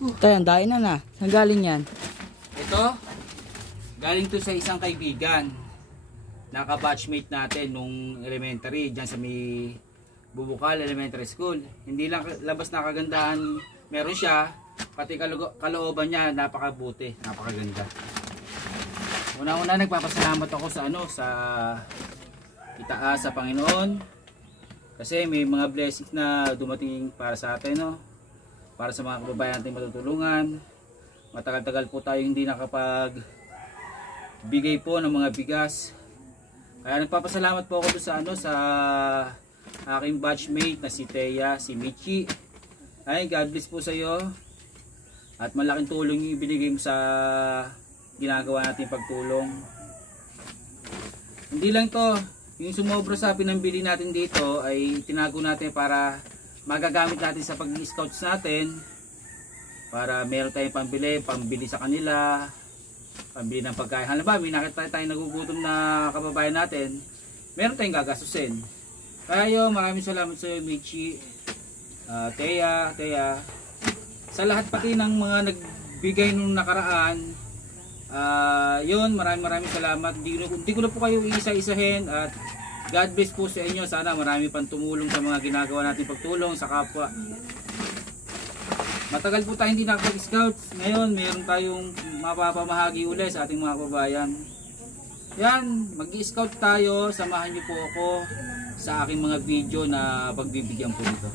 Tayo, andain na. Saan galing yan? Ito, galing to sa isang kaibigan. Naka-batchmate natin nung elementary, dyan sa may Bubukal Elementary School. Hindi lang labas na kagandahan meron siya, pati kalooban niya napakabuti, napakaganda. Una-una nagpapasalamat ako sa itaas sa Panginoon kasi may mga blessings na dumating para sa atin, no? Para sa mga kababayan natin matutulungan. Matagal-tagal po tayo hindi nakapag-bigay po ng mga bigas. Kaya nagpapasalamat po ako sa sa aking batchmate na si Thea, si Michi. Ay, God bless po sa iyo. At malaking tulong yung ibinigay mo sa ginagawa natin pagtulong. Hindi lang to, yung sumobra sa pinambili natin dito ay tinago natin para magagamit natin sa pag-scouts natin, para meron tayong pambili sa kanila, pambili ng pagkain. Halimbawa, may nakita tayong nagugutom na kababayan natin, meron tayong gagastusin. Kaya yun, maraming salamat sa iyo, Michi, Thea, sa lahat pati ng mga nagbigay nung nakaraan. Yun, maraming salamat. Hindi ko na po kayo iisa-isahin, at God bless po sa inyo. Sana marami pang tumulong sa mga ginagawa natin pagtulong sa kapwa. Matagal po tayo hindi nakapag-scouts. Ngayon, meron tayong mapapamahagi ulit sa ating mga kababayan. Yan, mag-scout tayo. Samahan niyo po ako sa aking mga video na pagbibigyan po nito.